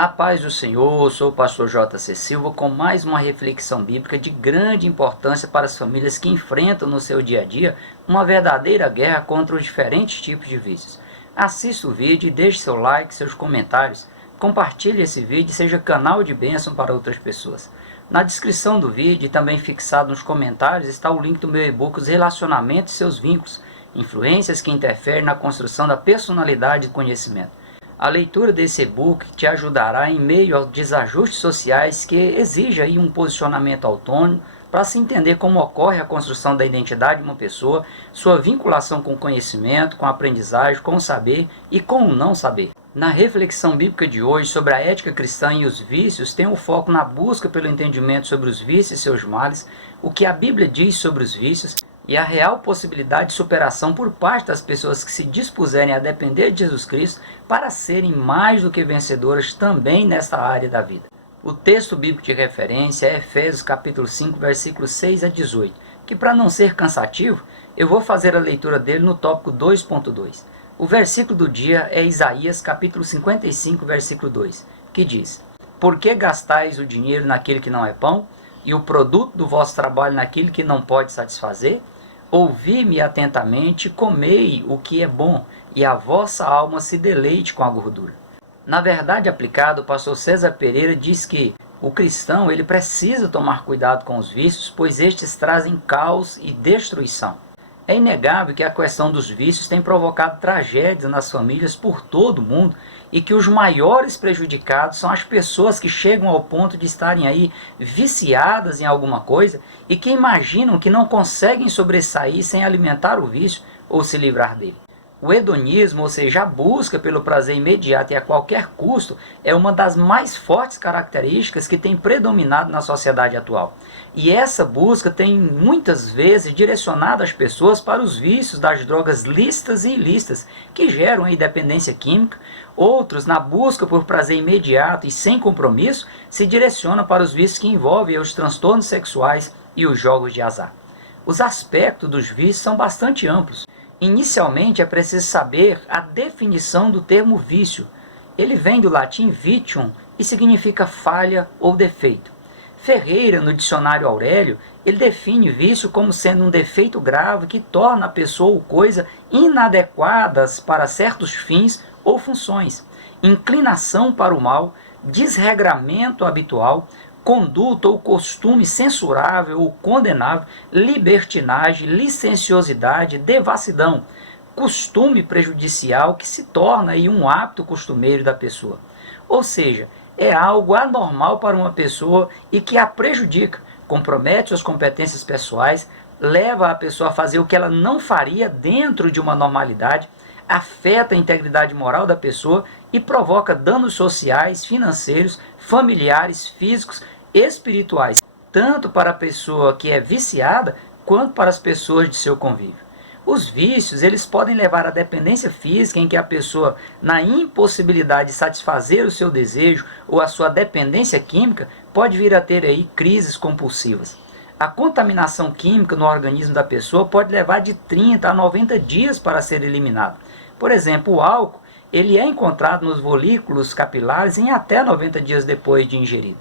A paz do Senhor, sou o pastor J.C. Silva com mais uma reflexão bíblica de grande importância para as famílias que enfrentam no seu dia a dia uma verdadeira guerra contra os diferentes tipos de vícios. Assista o vídeo e deixe seu like, seus comentários, compartilhe esse vídeo e seja canal de bênção para outras pessoas. Na descrição do vídeo e também fixado nos comentários está o link do meu e-book Os Relacionamentos e Seus Vínculos, influências que interferem na construção da personalidade e conhecimento. A leitura desse e-book te ajudará em meio aos desajustes sociais que exigem um posicionamento autônomo para se entender como ocorre a construção da identidade de uma pessoa, sua vinculação com o conhecimento, com a aprendizagem, com o saber e com o não saber. Na reflexão bíblica de hoje sobre a ética cristã e os vícios, tem o foco na busca pelo entendimento sobre os vícios e seus males, o que a Bíblia diz sobre os vícios, e a real possibilidade de superação por parte das pessoas que se dispuserem a depender de Jesus Cristo para serem mais do que vencedoras também nesta área da vida. O texto bíblico de referência é Efésios capítulo 5, versículos 6 a 18, que para não ser cansativo, eu vou fazer a leitura dele no tópico 2.2. O versículo do dia é Isaías capítulo 55, versículo 2, que diz: Por que gastais o dinheiro naquilo que não é pão, e o produto do vosso trabalho naquilo que não pode satisfazer? Ouvi-me atentamente, comei o que é bom, e a vossa alma se deleite com a gordura. Na verdade aplicada, o pastor César Pereira diz que o cristão ele precisa tomar cuidado com os vícios, pois estes trazem caos e destruição. É inegável que a questão dos vícios tem provocado tragédias nas famílias por todo o mundo e que os maiores prejudicados são as pessoas que chegam ao ponto de estarem aí viciadas em alguma coisa e que imaginam que não conseguem sobressair sem alimentar o vício ou se livrar dele. O hedonismo, ou seja, a busca pelo prazer imediato e a qualquer custo, é uma das mais fortes características que tem predominado na sociedade atual. E essa busca tem muitas vezes direcionado as pessoas para os vícios das drogas lícitas e ilícitas, que geram a dependência química. Outros, na busca por prazer imediato e sem compromisso, se direcionam para os vícios que envolvem os transtornos sexuais e os jogos de azar. Os aspectos dos vícios são bastante amplos. Inicialmente é preciso saber a definição do termo vício. Ele vem do latim vitium e significa falha ou defeito. Ferreira, no dicionário Aurélio, ele define vício como sendo um defeito grave que torna a pessoa ou coisa inadequadas para certos fins ou funções, inclinação para o mal, desregramento habitual, conduta ou costume censurável ou condenável, libertinagem, licenciosidade, devassidão, costume prejudicial que se torna aí um hábito costumeiro da pessoa. Ou seja, é algo anormal para uma pessoa e que a prejudica, compromete suas competências pessoais, leva a pessoa a fazer o que ela não faria dentro de uma normalidade, afeta a integridade moral da pessoa e provoca danos sociais, financeiros, familiares, físicos, espirituais, tanto para a pessoa que é viciada, quanto para as pessoas de seu convívio. Os vícios, eles podem levar à dependência física, em que a pessoa, na impossibilidade de satisfazer o seu desejo ou a sua dependência química, pode vir a ter aí crises compulsivas. A contaminação química no organismo da pessoa pode levar de 30 a 90 dias para ser eliminado. Por exemplo, o álcool, ele é encontrado nos folículos capilares em até 90 dias depois de ingerido.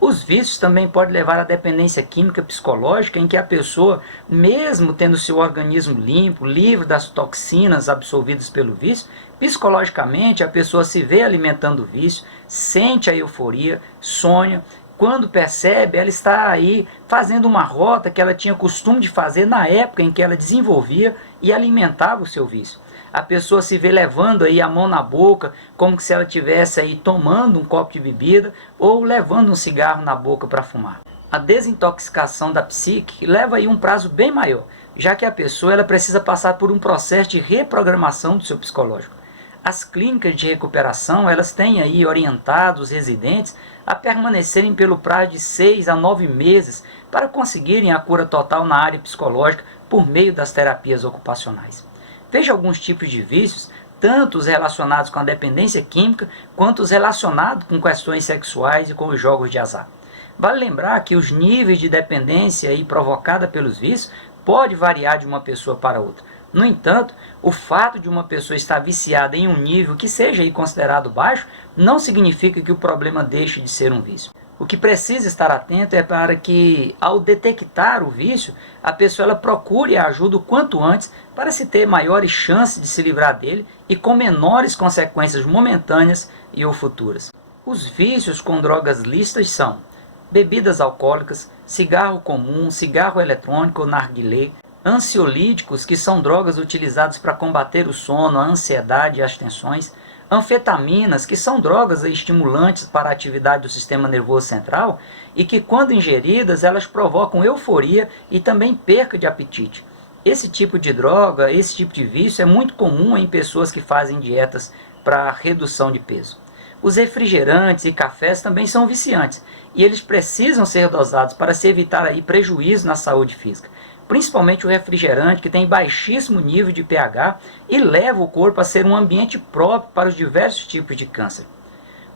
Os vícios também podem levar à dependência química psicológica, em que a pessoa, mesmo tendo seu organismo limpo, livre das toxinas absorvidas pelo vício, psicologicamente a pessoa se vê alimentando o vício, sente a euforia, sonha. Quando percebe, ela está aí fazendo uma rota que ela tinha costume de fazer na época em que ela desenvolvia e alimentava o seu vício. A pessoa se vê levando aí a mão na boca, como se ela estivesse aí tomando um copo de bebida ou levando um cigarro na boca para fumar. A desintoxicação da psique leva aí um prazo bem maior, já que a pessoa ela precisa passar por um processo de reprogramação do seu psicológico. As clínicas de recuperação, elas têm aí orientado os residentes a permanecerem pelo prazo de 6 a 9 meses para conseguirem a cura total na área psicológica por meio das terapias ocupacionais. Veja alguns tipos de vícios, tanto os relacionados com a dependência química, quanto os relacionados com questões sexuais e com os jogos de azar. Vale lembrar que os níveis de dependência aí provocada pelos vícios pode variar de uma pessoa para outra. No entanto, o fato de uma pessoa estar viciada em um nível que seja aí considerado baixo, não significa que o problema deixe de ser um vício. O que precisa estar atento é para que, ao detectar o vício, a pessoa ela procure a ajuda o quanto antes para se ter maiores chances de se livrar dele e com menores consequências momentâneas e ou futuras. Os vícios com drogas lícitas são bebidas alcoólicas, cigarro comum, cigarro eletrônico ou narguilé, ansiolíticos, que são drogas utilizadas para combater o sono, a ansiedade e as tensões, anfetaminas, que são drogas estimulantes para a atividade do sistema nervoso central e que, quando ingeridas, elas provocam euforia e também perca de apetite. Esse tipo de droga, esse tipo de vício é muito comum em pessoas que fazem dietas para redução de peso. Os refrigerantes e cafés também são viciantes e eles precisam ser dosados para se evitar aí prejuízo na saúde física. Principalmente o refrigerante, que tem baixíssimo nível de pH e leva o corpo a ser um ambiente próprio para os diversos tipos de câncer.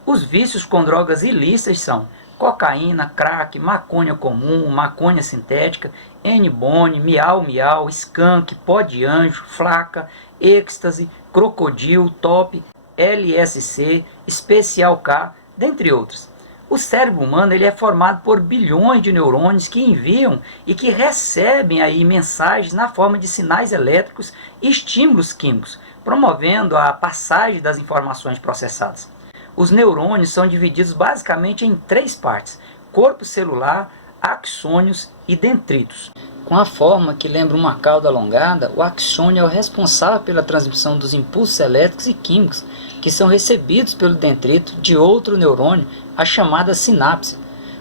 Os vícios com drogas ilícitas são cocaína, crack, maconha comum, maconha sintética, N-bone, miau-miau, skunk, pó de anjo, flaca, êxtase, crocodilo, top, LSC, especial K, dentre outros. O cérebro humano ele é formado por bilhões de neurônios que enviam e que recebem aí mensagens na forma de sinais elétricos e estímulos químicos, promovendo a passagem das informações processadas. Os neurônios são divididos basicamente em três partes: corpo celular, axônios e dendritos. Com a forma que lembra uma cauda alongada, o axônio é o responsável pela transmissão dos impulsos elétricos e químicos que são recebidos pelo dendrito de outro neurônio, a chamada sinapse.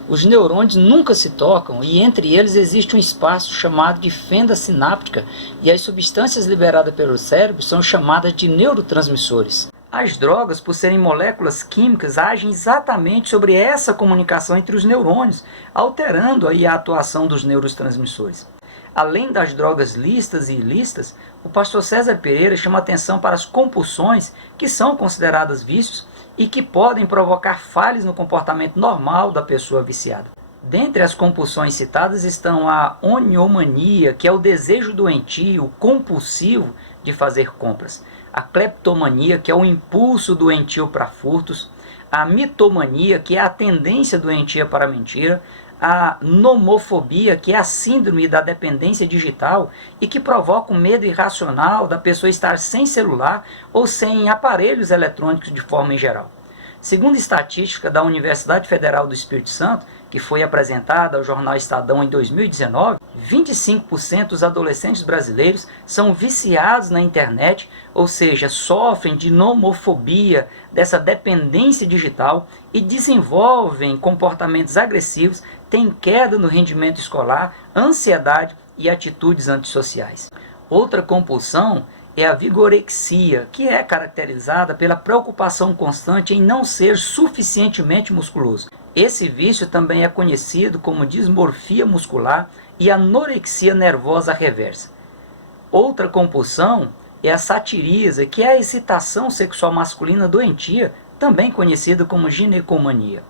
Os neurônios nunca se tocam e entre eles existe um espaço chamado de fenda sináptica e as substâncias liberadas pelo cérebro são chamadas de neurotransmissores. As drogas, por serem moléculas químicas, agem exatamente sobre essa comunicação entre os neurônios, alterando aí a atuação dos neurotransmissores. Além das drogas lícitas e ilícitas, o pastor César Pereira chama atenção para as compulsões, que são consideradas vícios e que podem provocar falhas no comportamento normal da pessoa viciada. Dentre as compulsões citadas estão a oniomania, que é o desejo doentio, compulsivo de fazer compras, a cleptomania, que é o impulso doentio para furtos, a mitomania, que é a tendência doentia para a mentira, a nomofobia, que é a síndrome da dependência digital e que provoca um medo irracional da pessoa estar sem celular ou sem aparelhos eletrônicos de forma em geral. Segundo estatística da Universidade Federal do Espírito Santo, que foi apresentada ao jornal Estadão em 2019, 25% dos adolescentes brasileiros são viciados na internet, ou seja, sofrem de nomofobia, dessa dependência digital e desenvolvem comportamentos agressivos, têm queda no rendimento escolar, ansiedade e atitudes antissociais. Outra compulsão é a vigorexia, que é caracterizada pela preocupação constante em não ser suficientemente musculoso. Esse vício também é conhecido como dismorfia muscular e anorexia nervosa reversa. Outra compulsão é a satíriza, que é a excitação sexual masculina doentia, também conhecida como ginecomania.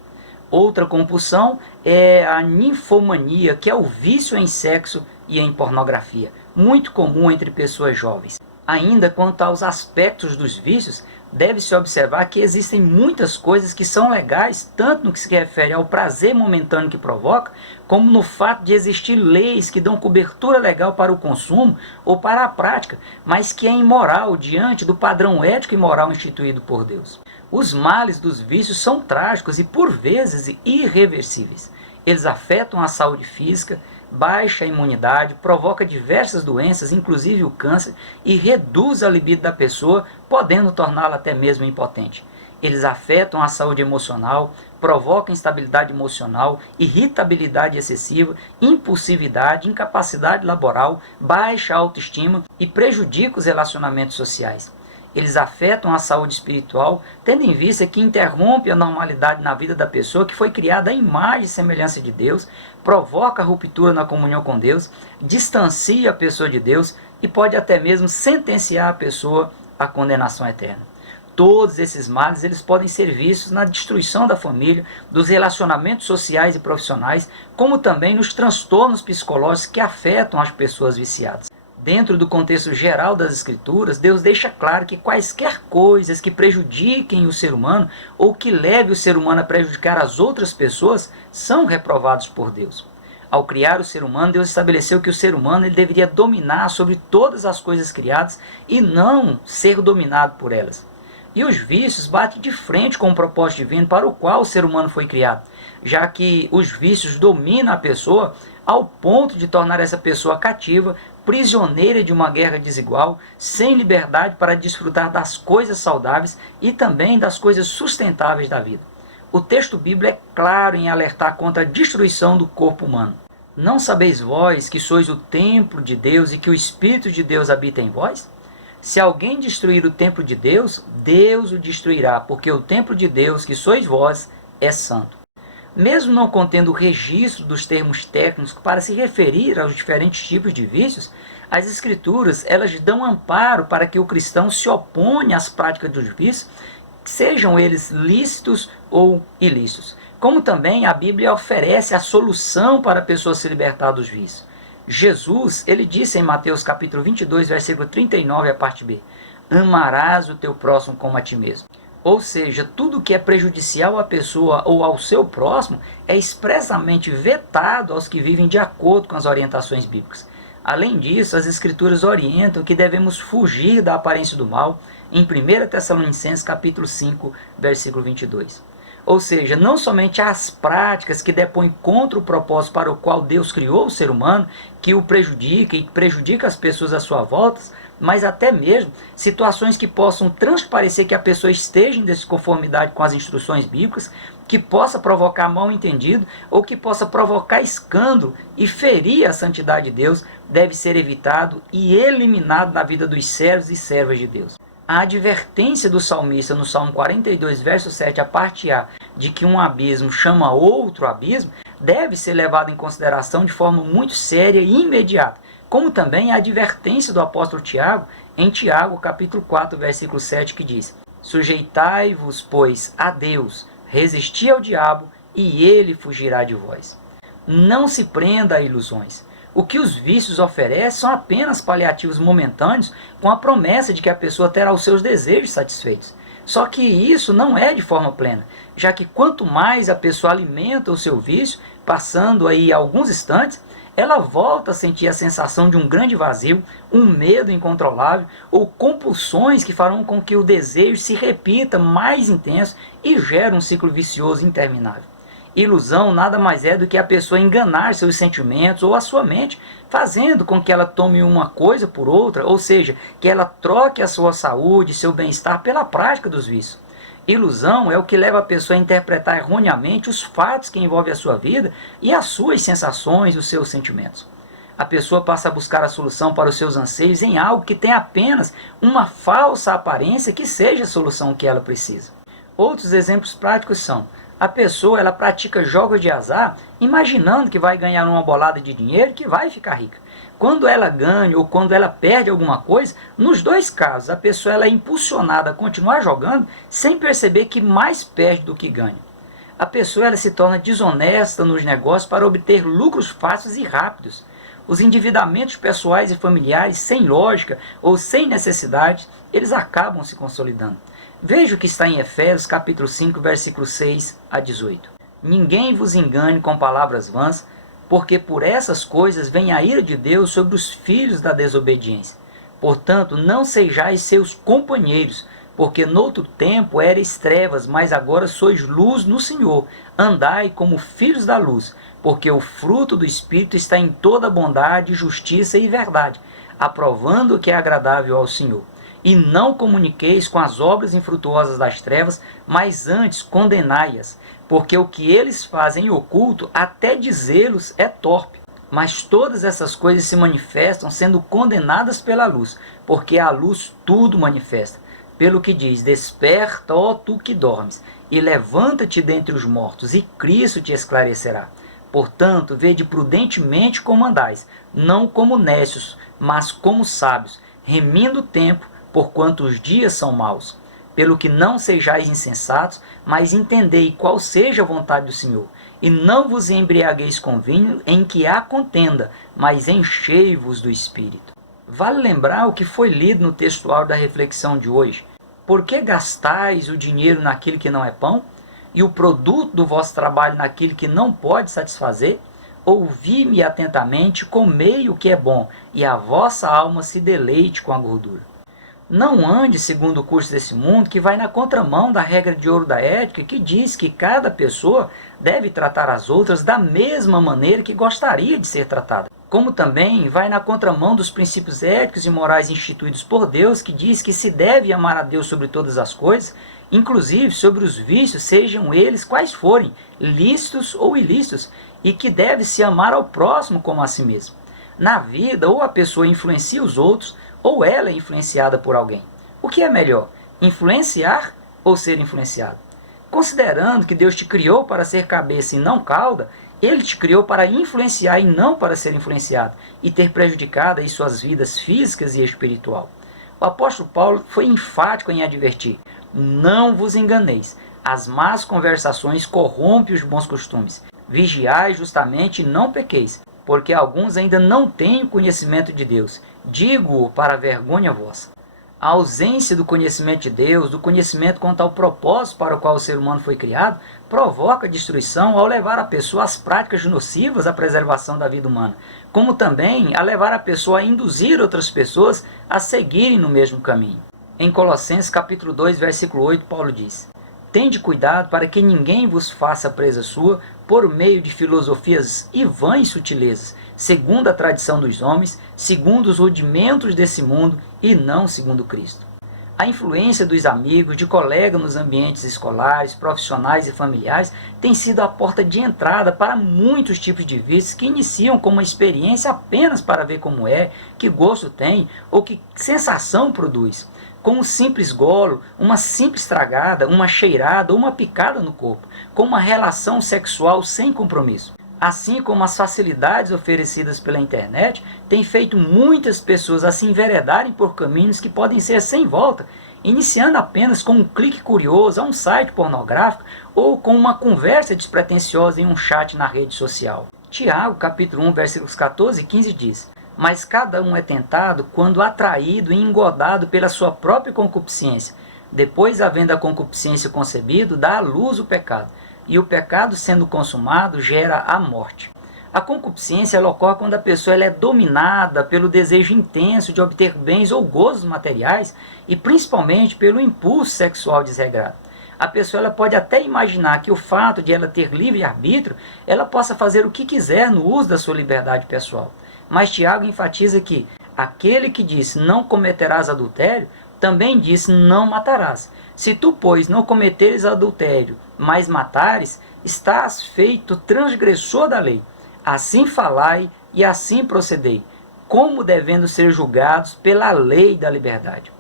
Outra compulsão é a ninfomania, que é o vício em sexo e em pornografia, muito comum entre pessoas jovens. Ainda quanto aos aspectos dos vícios, deve-se observar que existem muitas coisas que são legais, tanto no que se refere ao prazer momentâneo que provoca, como no fato de existir leis que dão cobertura legal para o consumo ou para a prática, mas que é imoral diante do padrão ético e moral instituído por Deus. Os males dos vícios são trágicos e, por vezes, irreversíveis. Eles afetam a saúde física, baixa a imunidade, provoca diversas doenças, inclusive o câncer, e reduz a libido da pessoa, podendo torná-la até mesmo impotente. Eles afetam a saúde emocional, provocam instabilidade emocional, irritabilidade excessiva, impulsividade, incapacidade laboral, baixa autoestima e prejudicam os relacionamentos sociais. Eles afetam a saúde espiritual, tendo em vista que interrompe a normalidade na vida da pessoa que foi criada à imagem e semelhança de Deus, provoca a ruptura na comunhão com Deus, distancia a pessoa de Deus e pode até mesmo sentenciar a pessoa à condenação eterna. Todos esses males eles podem ser vistos na destruição da família, dos relacionamentos sociais e profissionais, como também nos transtornos psicológicos que afetam as pessoas viciadas. Dentro do contexto geral das Escrituras, Deus deixa claro que quaisquer coisas que prejudiquem o ser humano ou que leve o ser humano a prejudicar as outras pessoas são reprovados por Deus. Ao criar o ser humano, Deus estabeleceu que o ser humano ele deveria dominar sobre todas as coisas criadas e não ser dominado por elas. E os vícios batem de frente com o propósito divino para o qual o ser humano foi criado, já que os vícios dominam a pessoa ao ponto de tornar essa pessoa cativa, prisioneira de uma guerra desigual, sem liberdade para desfrutar das coisas saudáveis e também das coisas sustentáveis da vida. O texto bíblico é claro em alertar contra a destruição do corpo humano. Não sabeis vós que sois o templo de Deus e que o Espírito de Deus habita em vós? Se alguém destruir o templo de Deus, Deus o destruirá, porque o templo de Deus, que sois vós, é santo. Mesmo não contendo o registro dos termos técnicos para se referir aos diferentes tipos de vícios, as Escrituras elas dão amparo para que o cristão se oponha às práticas dos vícios, sejam eles lícitos ou ilícitos. Como também a Bíblia oferece a solução para a pessoa se libertar dos vícios. Jesus, ele disse em Mateus capítulo 22, versículo 39, a parte B, amarás o teu próximo como a ti mesmo. Ou seja, tudo que é prejudicial à pessoa ou ao seu próximo é expressamente vetado aos que vivem de acordo com as orientações bíblicas. Além disso, as Escrituras orientam que devemos fugir da aparência do mal em 1 Tessalonicenses capítulo 5, versículo 22. Ou seja, não somente as práticas que depõem contra o propósito para o qual Deus criou o ser humano, que o prejudica e prejudica as pessoas à sua volta, mas até mesmo situações que possam transparecer que a pessoa esteja em desconformidade com as instruções bíblicas, que possa provocar mal-entendido ou que possa provocar escândalo e ferir a santidade de Deus, deve ser evitado e eliminado da vida dos servos e servas de Deus. A advertência do salmista no Salmo 42, verso 7, a parte A, de que um abismo chama outro abismo, deve ser levada em consideração de forma muito séria e imediata, como também a advertência do apóstolo Tiago, em Tiago, capítulo 4, versículo 7, que diz: sujeitai-vos, pois, a Deus, resisti ao diabo, e ele fugirá de vós. Não se prenda a ilusões. O que os vícios oferecem são apenas paliativos momentâneos, com a promessa de que a pessoa terá os seus desejos satisfeitos. Só que isso não é de forma plena, já que quanto mais a pessoa alimenta o seu vício, passando aí alguns instantes, ela volta a sentir a sensação de um grande vazio, um medo incontrolável ou compulsões que farão com que o desejo se repita mais intenso e gere um ciclo vicioso interminável. Ilusão nada mais é do que a pessoa enganar seus sentimentos ou a sua mente, fazendo com que ela tome uma coisa por outra, ou seja, que ela troque a sua saúde, seu bem-estar pela prática dos vícios. Ilusão é o que leva a pessoa a interpretar erroneamente os fatos que envolvem a sua vida e as suas sensações e os seus sentimentos. A pessoa passa a buscar a solução para os seus anseios em algo que tem apenas uma falsa aparência que seja a solução que ela precisa. Outros exemplos práticos são: a pessoa ela pratica jogos de azar imaginando que vai ganhar uma bolada de dinheiro e que vai ficar rica. Quando ela ganha ou quando ela perde alguma coisa, nos dois casos a pessoa ela é impulsionada a continuar jogando sem perceber que mais perde do que ganha. A pessoa ela se torna desonesta nos negócios para obter lucros fáceis e rápidos. Os endividamentos pessoais e familiares sem lógica ou sem necessidade, eles acabam se consolidando. Veja o que está em Efésios capítulo 5, versículo 6 a 18. Ninguém vos engane com palavras vãs, porque por essas coisas vem a ira de Deus sobre os filhos da desobediência. Portanto, não sejais seus companheiros, porque noutro tempo erais trevas, mas agora sois luz no Senhor. Andai como filhos da luz, porque o fruto do Espírito está em toda bondade, justiça e verdade, aprovando o que é agradável ao Senhor. E não comuniqueis com as obras infrutuosas das trevas, mas antes condenai-as, porque o que eles fazem em oculto, até dizê-los, é torpe. Mas todas essas coisas se manifestam sendo condenadas pela luz, porque a luz tudo manifesta. Pelo que diz: desperta, ó tu que dormes, e levanta-te dentre os mortos, e Cristo te esclarecerá. Portanto, vede prudentemente como andais, não como nécios, mas como sábios, remindo o tempo, porquanto os dias são maus. Pelo que não sejais insensatos, mas entendei qual seja a vontade do Senhor. E não vos embriagueis com vinho em que há contenda, mas enchei-vos do Espírito. Vale lembrar o que foi lido no textual da reflexão de hoje. Por que gastais o dinheiro naquilo que não é pão, e o produto do vosso trabalho naquilo que não pode satisfazer? Ouvi-me atentamente, comei o que é bom, e a vossa alma se deleite com a gordura. Não ande segundo o curso desse mundo, que vai na contramão da regra de ouro da ética, que diz que cada pessoa deve tratar as outras da mesma maneira que gostaria de ser tratada. Como também vai na contramão dos princípios éticos e morais instituídos por Deus, que diz que se deve amar a Deus sobre todas as coisas, inclusive sobre os vícios, sejam eles quais forem, lícitos ou ilícitos, e que deve se amar ao próximo como a si mesmo. Na vida, ou a pessoa influencia os outros, ou ela é influenciada por alguém. O que é melhor, influenciar ou ser influenciado? Considerando que Deus te criou para ser cabeça e não cauda, Ele te criou para influenciar e não para ser influenciado, e ter prejudicado aí suas vidas físicas e espiritual. O apóstolo Paulo foi enfático em advertir: não vos enganeis, as más conversações corrompem os bons costumes. Vigiai justamente e não pequeis, porque alguns ainda não têm o conhecimento de Deus. Digo-o para a vergonha vossa. A ausência do conhecimento de Deus, do conhecimento quanto ao propósito para o qual o ser humano foi criado, provoca destruição ao levar a pessoa às práticas nocivas à preservação da vida humana, como também a levar a pessoa a induzir outras pessoas a seguirem no mesmo caminho. Em Colossenses capítulo 2, versículo 8, Paulo diz: tende cuidado para que ninguém vos faça presa sua por meio de filosofias e vãs sutilezas, segundo a tradição dos homens, segundo os rudimentos desse mundo e não segundo Cristo. A influência dos amigos, de colegas nos ambientes escolares, profissionais e familiares tem sido a porta de entrada para muitos tipos de vícios que iniciam como uma experiência apenas para ver como é, que gosto tem ou que sensação produz. Com um simples golo, uma simples tragada, uma cheirada ou uma picada no corpo, com uma relação sexual sem compromisso. Assim como as facilidades oferecidas pela internet têm feito muitas pessoas a se enveredarem por caminhos que podem ser sem volta, iniciando apenas com um clique curioso a um site pornográfico ou com uma conversa despretensiosa em um chat na rede social. Tiago, capítulo 1, versículos 14 e 15 diz: mas cada um é tentado quando atraído e engodado pela sua própria concupiscência. Depois, havendo a concupiscência concebido, dá à luz o pecado. E o pecado, sendo consumado, gera a morte. A concupiscência ela ocorre quando a pessoa ela é dominada pelo desejo intenso de obter bens ou gozos materiais e principalmente pelo impulso sexual desregrado. A pessoa ela pode até imaginar que o fato de ela ter livre-arbítrio, ela possa fazer o que quiser no uso da sua liberdade pessoal. Mas Tiago enfatiza que aquele que disse não cometerás adultério, também disse não matarás. Se tu, pois, não cometeres adultério, mas matares, estás feito transgressor da lei. Assim falai e assim procedei, como devendo ser julgados pela lei da liberdade.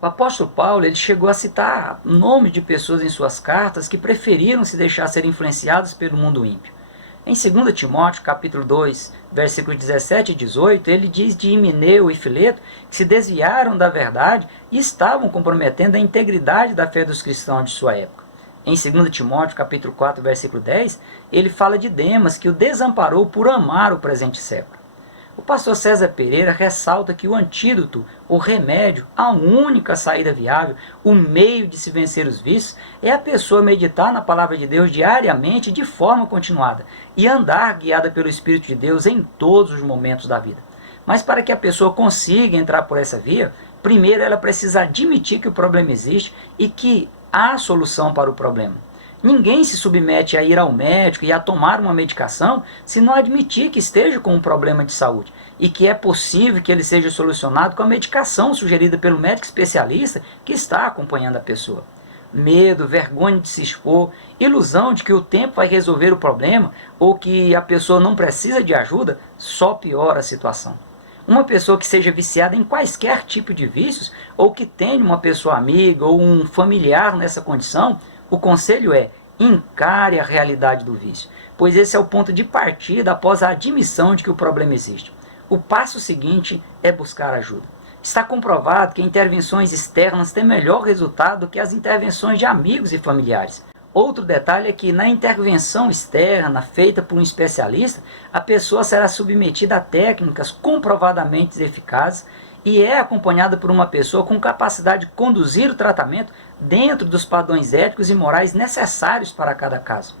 O apóstolo Paulo ele chegou a citar nomes de pessoas em suas cartas que preferiram se deixar ser influenciadas pelo mundo ímpio. Em 2 Timóteo, capítulo 2, versículos 17 e 18, ele diz de Himeneu e Fileto que se desviaram da verdade e estavam comprometendo a integridade da fé dos cristãos de sua época. Em 2 Timóteo, capítulo 4, versículo 10, ele fala de Demas, que o desamparou por amar o presente século. O pastor César Pereira ressalta que o antídoto, o remédio, a única saída viável, o meio de se vencer os vícios, é a pessoa meditar na palavra de Deus diariamente de forma continuada e andar guiada pelo Espírito de Deus em todos os momentos da vida. Mas para que a pessoa consiga entrar por essa via, primeiro ela precisa admitir que o problema existe e que há solução para o problema. Ninguém se submete a ir ao médico e a tomar uma medicação se não admitir que esteja com um problema de saúde e que é possível que ele seja solucionado com a medicação sugerida pelo médico especialista que está acompanhando a pessoa. Medo, vergonha de se expor, ilusão de que o tempo vai resolver o problema ou que a pessoa não precisa de ajuda, só piora a situação. Uma pessoa que seja viciada em quaisquer tipo de vícios ou que tenha uma pessoa amiga ou um familiar nessa condição, o conselho é: encare a realidade do vício, pois esse é o ponto de partida após a admissão de que o problema existe. O passo seguinte é buscar ajuda. Está comprovado que intervenções externas têm melhor resultado do que as intervenções de amigos e familiares. Outro detalhe é que na intervenção externa feita por um especialista, a pessoa será submetida a técnicas comprovadamente eficazes e é acompanhada por uma pessoa com capacidade de conduzir o tratamento dentro dos padrões éticos e morais necessários para cada caso.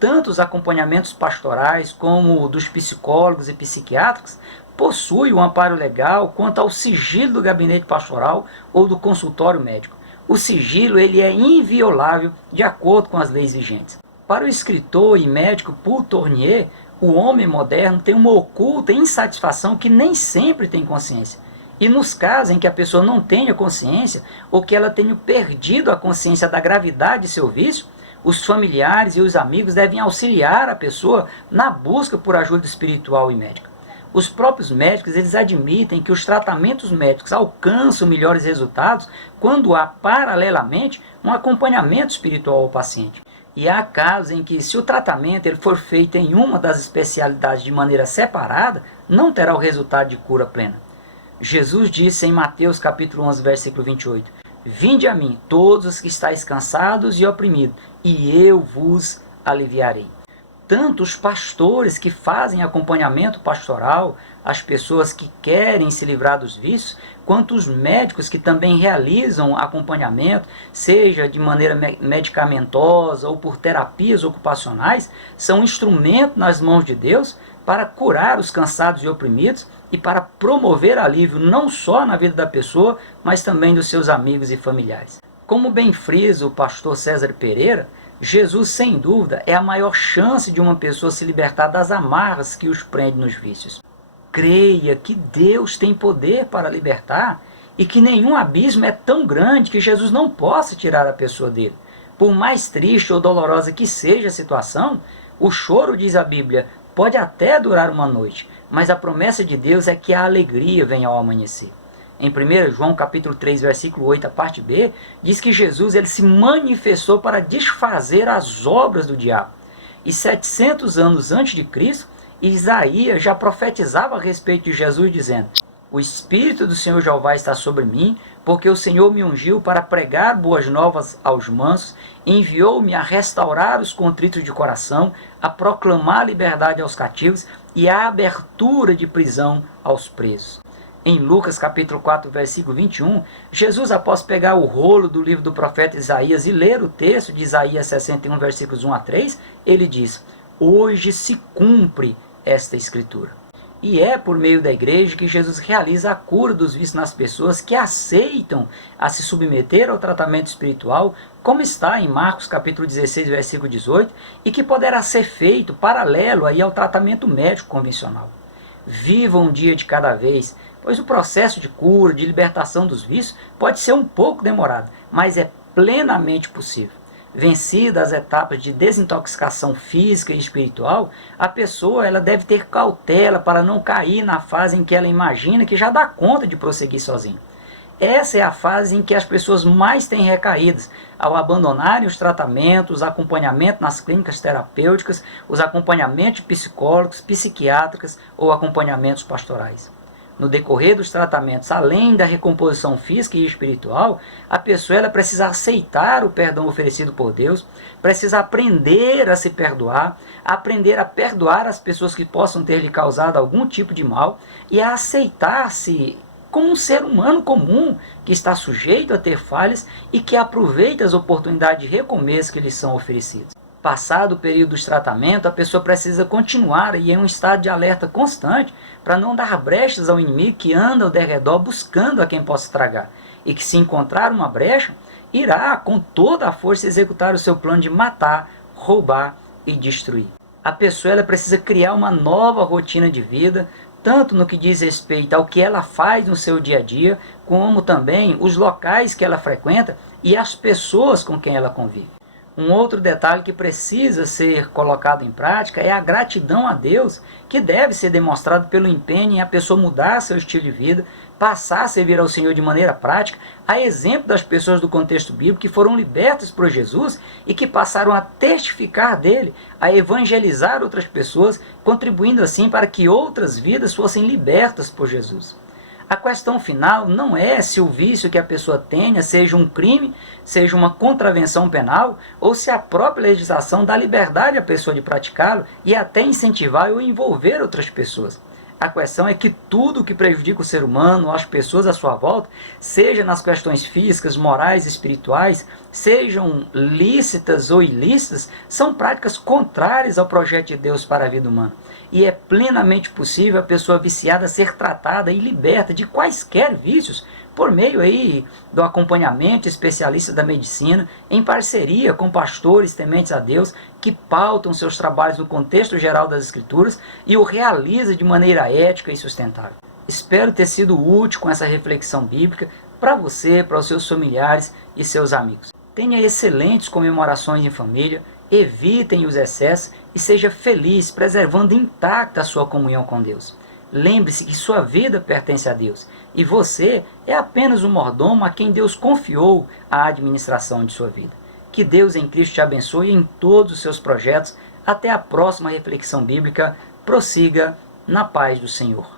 Tanto os acompanhamentos pastorais como o dos psicólogos e psiquiátricos possuem o amparo legal quanto ao sigilo do gabinete pastoral ou do consultório médico. O sigilo ele é inviolável de acordo com as leis vigentes. Para o escritor e médico Paul Tournier, o homem moderno tem uma oculta insatisfação que nem sempre tem consciência. E nos casos em que a pessoa não tenha consciência, ou que ela tenha perdido a consciência da gravidade de seu vício, os familiares e os amigos devem auxiliar a pessoa na busca por ajuda espiritual e médica. Os próprios médicos eles admitem que os tratamentos médicos alcançam melhores resultados quando há, paralelamente, um acompanhamento espiritual ao paciente. E há casos em que, se o tratamento ele for feito em uma das especialidades de maneira separada, não terá o resultado de cura plena. Jesus disse em Mateus capítulo 11, versículo 28, Vinde a mim, todos os que estáis cansados e oprimidos, e eu vos aliviarei. Tanto os pastores que fazem acompanhamento pastoral, as pessoas que querem se livrar dos vícios, quanto os médicos que também realizam acompanhamento, seja de maneira medicamentosa ou por terapias ocupacionais, são instrumentos nas mãos de Deus para curar os cansados e oprimidos e para promover alívio não só na vida da pessoa, mas também dos seus amigos e familiares. Como bem frisa o pastor César Pereira, Jesus, sem dúvida, é a maior chance de uma pessoa se libertar das amarras que os prendem nos vícios. Creia que Deus tem poder para libertar e que nenhum abismo é tão grande que Jesus não possa tirar a pessoa dele. Por mais triste ou dolorosa que seja a situação, o choro, diz a Bíblia, pode até durar uma noite, mas a promessa de Deus é que a alegria venha ao amanhecer. Em 1 João capítulo 3, versículo 8, a parte B, diz que Jesus ele se manifestou para desfazer as obras do diabo. E 700 anos antes de Cristo, Isaías já profetizava a respeito de Jesus, dizendo, O Espírito do Senhor Jeová está sobre mim, porque o Senhor me ungiu para pregar boas novas aos mansos, enviou-me a restaurar os contritos de coração, a proclamar liberdade aos cativos e a abertura de prisão aos presos. Em Lucas capítulo 4, versículo 21, Jesus, após pegar o rolo do livro do profeta Isaías e ler o texto de Isaías 61, versículos 1 a 3, ele diz, Hoje se cumpre esta escritura. E é por meio da igreja que Jesus realiza a cura dos vícios nas pessoas que aceitam a se submeter ao tratamento espiritual, como está em Marcos capítulo 16, versículo 18, e que poderá ser feito paralelo aí ao tratamento médico convencional. Viva um dia de cada vez, pois o processo de cura, de libertação dos vícios pode ser um pouco demorado, mas é plenamente possível. Vencidas as etapas de desintoxicação física e espiritual, a pessoa ela deve ter cautela para não cair na fase em que ela imagina que já dá conta de prosseguir sozinha. Essa é a fase em que as pessoas mais têm recaídas, ao abandonarem os tratamentos, os acompanhamentos nas clínicas terapêuticas, os acompanhamentos psicólogos, psiquiátricos ou acompanhamentos pastorais. No decorrer dos tratamentos, além da recomposição física e espiritual, a pessoa ela precisa aceitar o perdão oferecido por Deus, precisa aprender a se perdoar, aprender a perdoar as pessoas que possam ter lhe causado algum tipo de mal e a aceitar-se como um ser humano comum que está sujeito a ter falhas e que aproveita as oportunidades de recomeço que lhes são oferecidas. Passado o período de tratamento, a pessoa precisa continuar em um estado de alerta constante para não dar brechas ao inimigo que anda ao derredor buscando a quem possa estragar. E que se encontrar uma brecha, irá com toda a força executar o seu plano de matar, roubar e destruir. A pessoa ela precisa criar uma nova rotina de vida, tanto no que diz respeito ao que ela faz no seu dia a dia, como também os locais que ela frequenta e as pessoas com quem ela convive. Um outro detalhe que precisa ser colocado em prática é a gratidão a Deus, que deve ser demonstrado pelo empenho em a pessoa mudar seu estilo de vida, passar a servir ao Senhor de maneira prática, a exemplo das pessoas do contexto bíblico que foram libertas por Jesus e que passaram a testificar dele, a evangelizar outras pessoas, contribuindo assim para que outras vidas fossem libertas por Jesus. A questão final não é se o vício que a pessoa tenha seja um crime, seja uma contravenção penal, ou se a própria legislação dá liberdade à pessoa de praticá-lo e até incentivar ou envolver outras pessoas. A questão é que tudo que prejudica o ser humano, as pessoas à sua volta, seja nas questões físicas, morais, espirituais, sejam lícitas ou ilícitas, são práticas contrárias ao projeto de Deus para a vida humana. E é plenamente possível a pessoa viciada ser tratada e liberta de quaisquer vícios por meio aí do acompanhamento especialista da medicina, em parceria com pastores tementes a Deus, que pautam seus trabalhos no contexto geral das Escrituras e o realiza de maneira ética e sustentável. Espero ter sido útil com essa reflexão bíblica para você, para os seus familiares e seus amigos. Tenha excelentes comemorações em família, evitem os excessos e seja feliz, preservando intacta a sua comunhão com Deus. Lembre-se que sua vida pertence a Deus e você é apenas um mordomo a quem Deus confiou a administração de sua vida. Que Deus em Cristo te abençoe em todos os seus projetos. Até a próxima reflexão bíblica. Prossiga na paz do Senhor.